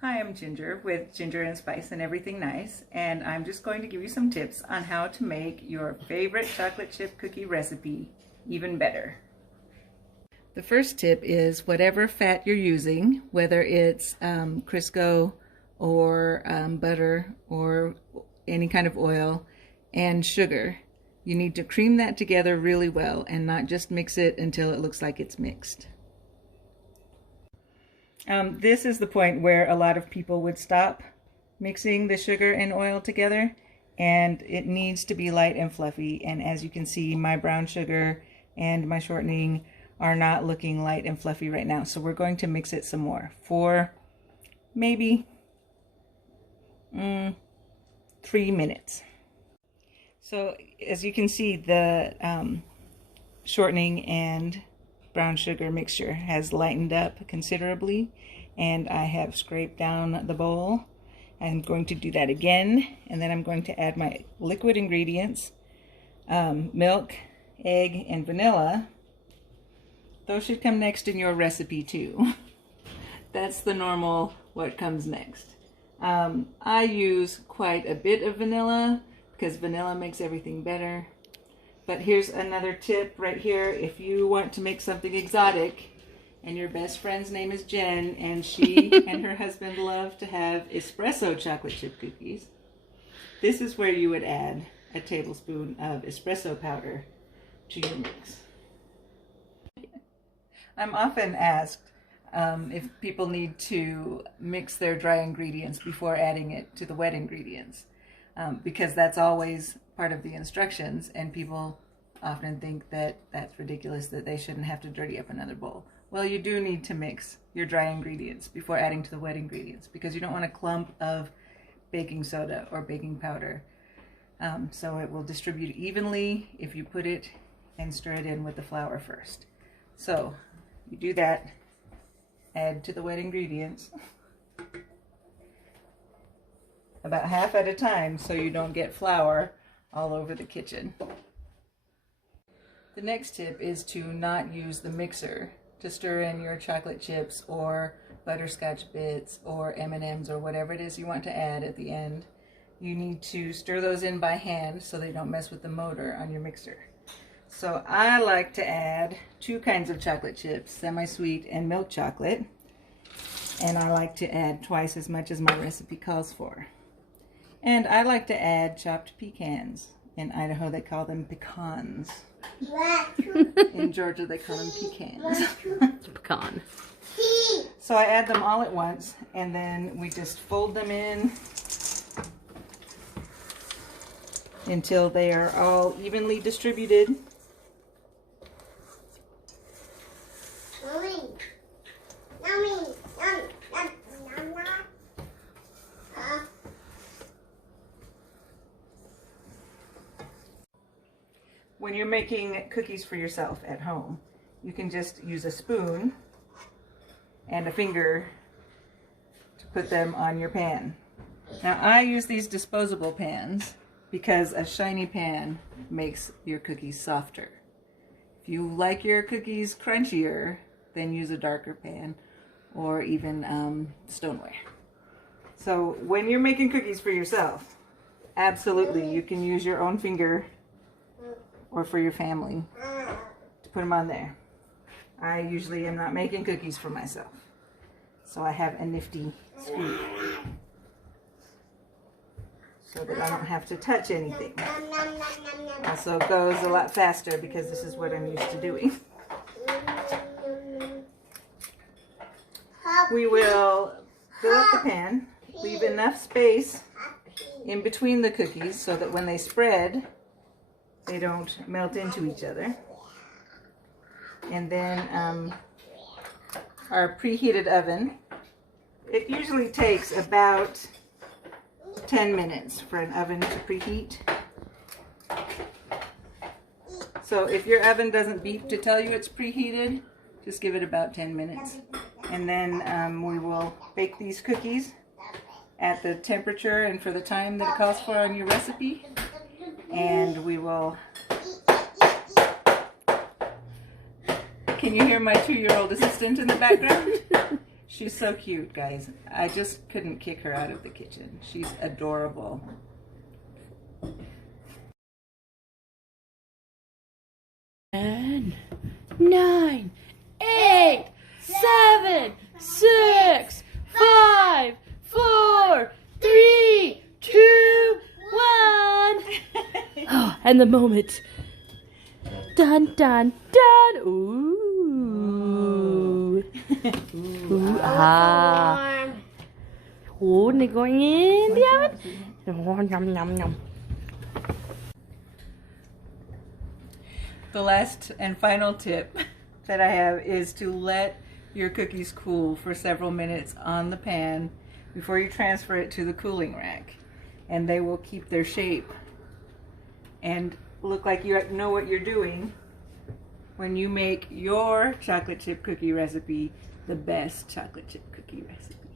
Hi, I'm Ginger with Ginger and Spice and Everything Nice, and I'm just going to give you some tips on how to make your favorite chocolate chip cookie recipe even better. The first tip is whatever fat you're using, whether it's Crisco or butter or any kind of oil and sugar, you need to cream that together really well and not just mix it until it looks like it's mixed. This is the point where a lot of people would stop mixing the sugar and oil together, and it needs to be light and fluffy. And as you can see, my brown sugar and my shortening are not looking light and fluffy right now. So we're going to mix it some more for maybe 3 minutes. So as you can see, the shortening and brown sugar mixture has lightened up considerably, and I have scraped down the bowl. I'm going to do that again, and then I'm going to add my liquid ingredients, milk, egg, and vanilla. Those should come next in your recipe too. That's the normal what comes next. I use quite a bit of vanilla because vanilla makes everything better. But here's another tip right here. If you want to make something exotic, and your best friend's name is Jen, and she and her husband love to have espresso chocolate chip cookies, this is where you would add a tablespoon of espresso powder to your mix. I'm often asked if people need to mix their dry ingredients before adding it to the wet ingredients, because that's always part of the instructions, and people often think that that's ridiculous, that they shouldn't have to dirty up another bowl. Well, you do need to mix your dry ingredients before adding to the wet ingredients, because you don't want a clump of baking soda or baking powder. So it will distribute evenly if you put it and stir it in with the flour first. So you do that, add to the wet ingredients about half at a time so you don't get flour all over the kitchen. The next tip is to not use the mixer to stir in your chocolate chips or butterscotch bits or M&Ms or whatever it is you want to add at the end. You need to stir those in by hand so they don't mess with the motor on your mixer. So I like to add 2 kinds of chocolate chips, semi-sweet and milk chocolate, and I like to add twice as much as my recipe calls for. And I like to add chopped pecans. In Idaho they call them pecans. In Georgia they call them pecans. Pecan. So I add them all at once, and then we just fold them in until they are all evenly distributed. When you're making cookies for yourself at home, you can just use a spoon and a finger to put them on your pan. Now I use these disposable pans because a shiny pan makes your cookies softer. If you like your cookies crunchier, then use a darker pan or even stoneware. So when you're making cookies for yourself, absolutely you can use your own finger or for your family to put them on there. I usually am not making cookies for myself, so I have a nifty scoop so that I don't have to touch anything. Also goes a lot faster because this is what I'm used to doing. We will fill up the pan, leave enough space in between the cookies so that when they spread, they don't melt into each other. And then our preheated oven, it usually takes about 10 minutes for an oven to preheat. So if your oven doesn't beep to tell you it's preheated, just give it about 10 minutes. And then we will bake these cookies at the temperature and for the time that it calls for on your recipe. And we will... Can you hear my 2-year-old assistant in the background? She's so cute, guys. I just couldn't kick her out of the kitchen. She's adorable. 10, 9, 8, 7, 6, 5, 4, 3, 2, 1. Oh, and the moment. Dun, dun, dun. Ooh. Ooh. Ah. Oh, they're going in the oven. Oh, yum, yum, yum. The last and final tip that I have is to let your cookies cool for several minutes on the pan before you transfer it to the cooling rack. And they will keep their shape and look like you know what you're doing when you make your chocolate chip cookie recipe the best chocolate chip cookie recipe.